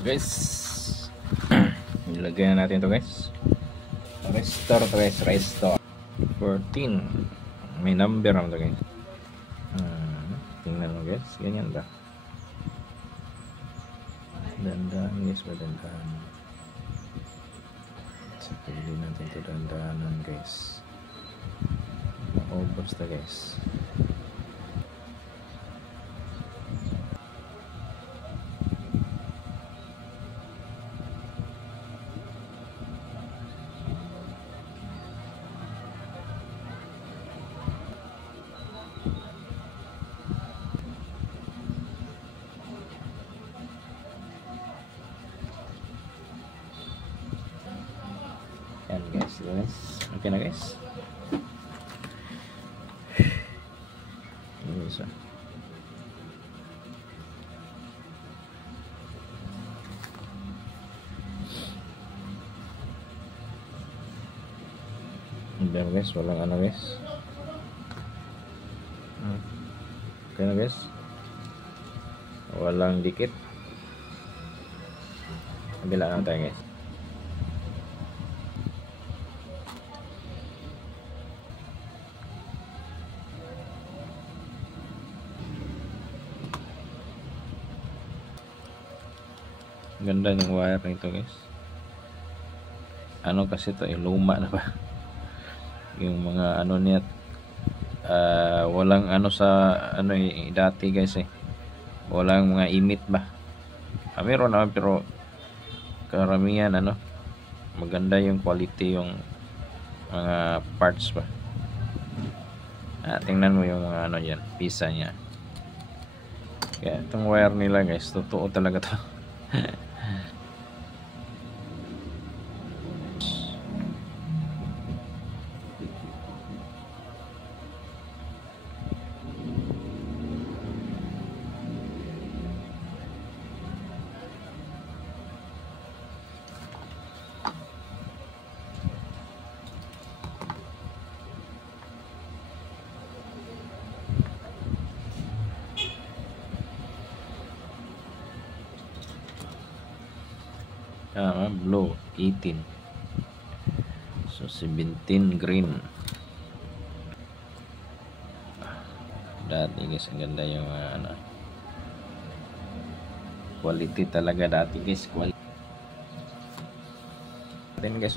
Guys, nilagay na natin to guys. Restore to guys, restore 14. May number naman to guys. Tingnan mo guys, ganyan ba? Dandan guys, dandan. So pili natin to dandanan guys. Maubos to guys. Yan guys, okay na guys. Ini isa. Yan guys, walang ano guys. Okay na guys. Walang dikit. Kabila na tayo guys. Ganda ng wire nito guys. Ano kasi to, luma na ba? Yung mga ano niya, walang ano sa ano dati guys walang mga imit ba. Meron naman pero karamihan ano, maganda yung quality yung mga parts ba. Tingnan mo yung mga ano dyan, pisa nya. Kaya itong wire nila guys, totoo talaga to. Blue 18, so 17 green. Dati guys, ang ganda yung ano, quality talaga dati guys, quality. Then guys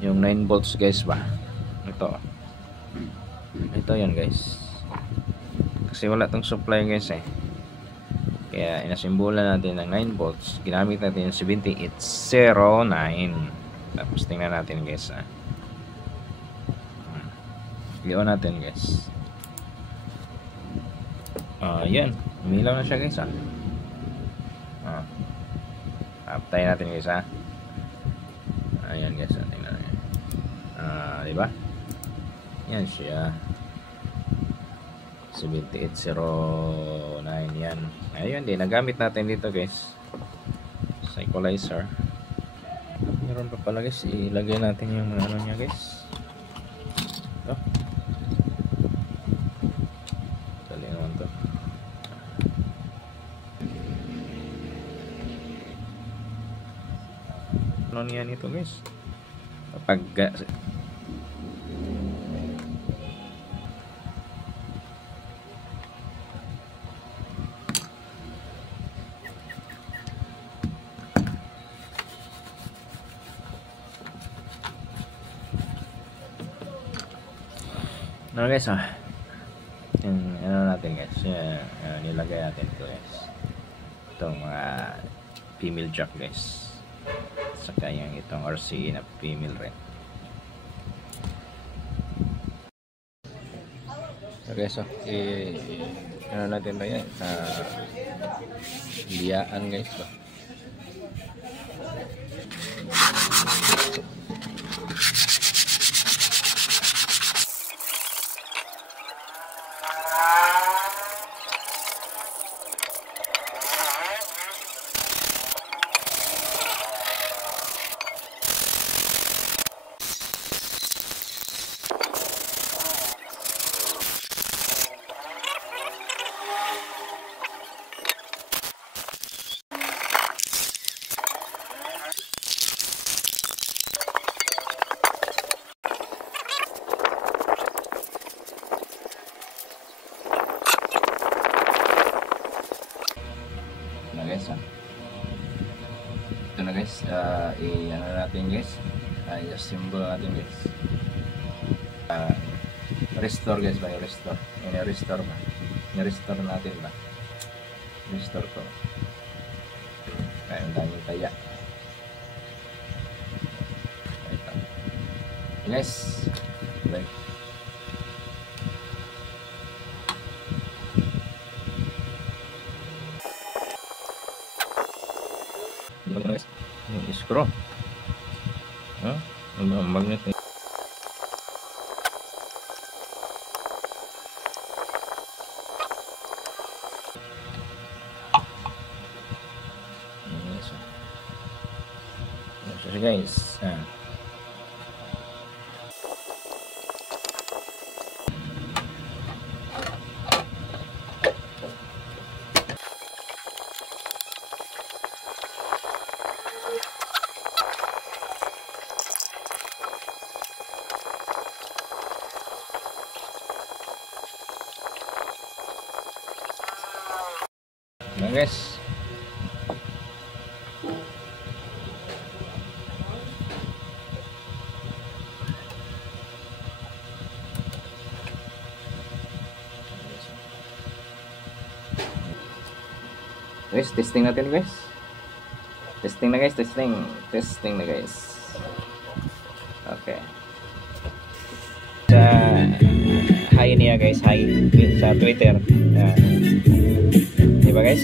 yung 9 volts guys ba, ito yan guys, kasi wala tong supply guys kaya inasimbola natin ng 9 volts, ginamit natin yung 7809. Tapos tingnan natin guys i-on natin guys. Yan, umilaw na siya guys Uptay natin guys ayan guys, tingnan natin diba? Yan siya, 7809 yan. Ayun din, nagamit natin dito guys, sa equalizer. Meron pa pala guys, ilagay natin yung ano nya guys. Ito, dali naman to. Ano niya nito guys, kapag ano guys yung ano natin guys, nilagay natin ito guys, itong mga female jack guys, saka yung itong RCA na female rin. So guys ano natin ba yan, liyaan guys ba. na guys, ha. Ito na guys, i-ano natin guys, i-assemble natin guys. Restore guys ba, i-restore. I-restore ba? I-restore natin ba? Restore ko. Kaya ang daming taya. Ito. Okay guys, like. Yung screw. Ang magnet na. So guys, nah guys, testing natin guys. Testing na guys, testing na guys. Okay. Sa hi niya guys, hi sa Twitter. Diba guys?